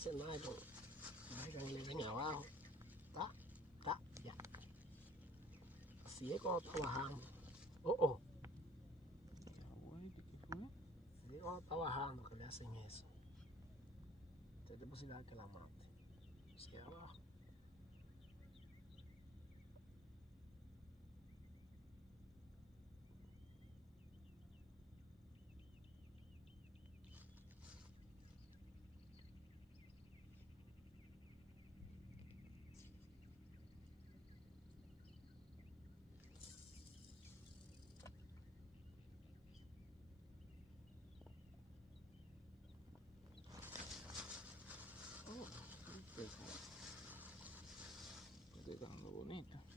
hacer nada con el leña abajo. Ya. Así es cuando está bajando. Oh. ¿Qué fue? Así es cuando está bajando que le hacen eso. Tiene posibilidad que la mate. Así abajo. Está quedando bonito.